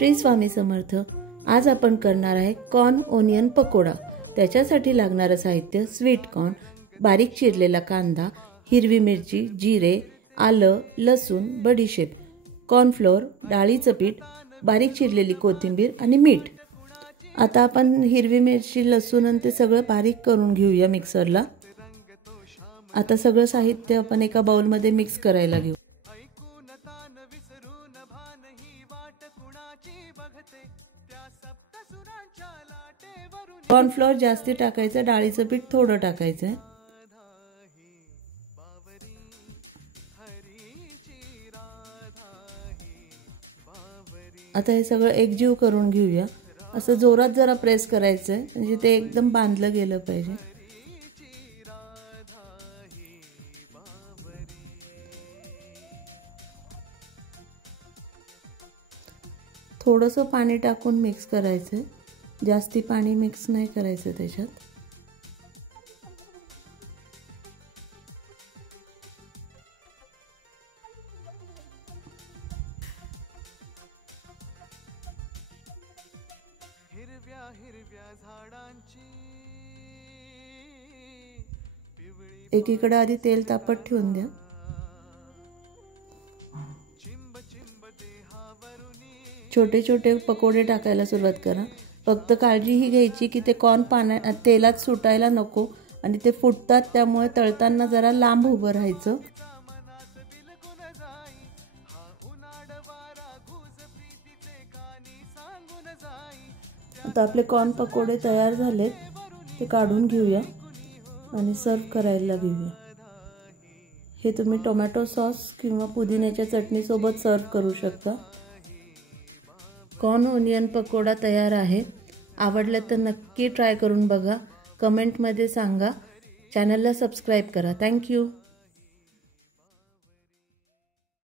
श्री स्वामी समर्थ। आज आपण करणार आहे कॉर्न ओनियन पकोडा। त्याच्यासाठी लागणारे साहित्य स्वीट कॉर्न, बारीक चिरलेला कांदा, हिरवी मिरची, जिरे, आलं, लसूण, बडीशेप, कॉर्नफ्लोअर, डाळीचं पीठ, बारीक चिरलेली कोथिंबीर आणि मीठ। आता आपण हिरवी मिरची, लसूण आणि ते सगळं बारीक करून घेऊया मिक्सरला। आता सगळं साहित्य आपण एका बाउल मध्ये मिक्स करायला घेऊ। कॉर्नफ्लोअर जास्ती टाकायचं, डाळीचं पीठ थोडं टाकायचं। आता हे सगळं एकजीव करून घेऊया। असं जोरात जरा प्रेस करायचं म्हणजे ते एकदम बांधलं गेलं पाहिजे। थोडंसं पाणी टाकून मिक्स करायचं, जास्ती पाणी मिक्स नाही करायचं त्याच्यात। एकीकडे आधी तेल तापत ठेवून द्या। छोटे छोटे पकोडे टाकायला सुरुवात करा। फक्त काळजी ही घ्यायची की ते कॉर्न तेलात सुटायला नको आणि ते फुटतात, त्यामुळे तळताना जरा लांब उभं राहायचं। आता आपले कॉर्न पकोडे तयार झालेत, ते काढून घेऊया आणि सर्व करायला घेऊया। हे तुम्ही टोमॅटो सॉस किंवा पुदिन्याच्या चटणी सोबत सर्व करू शकता। कॉर्न ओनियन पकोडा तयार आहे। आवडलं तर नक्की ट्राय करून बघा, कमेंटमध्ये सांगा। चॅनलला सबस्क्राइब करा। Thank you.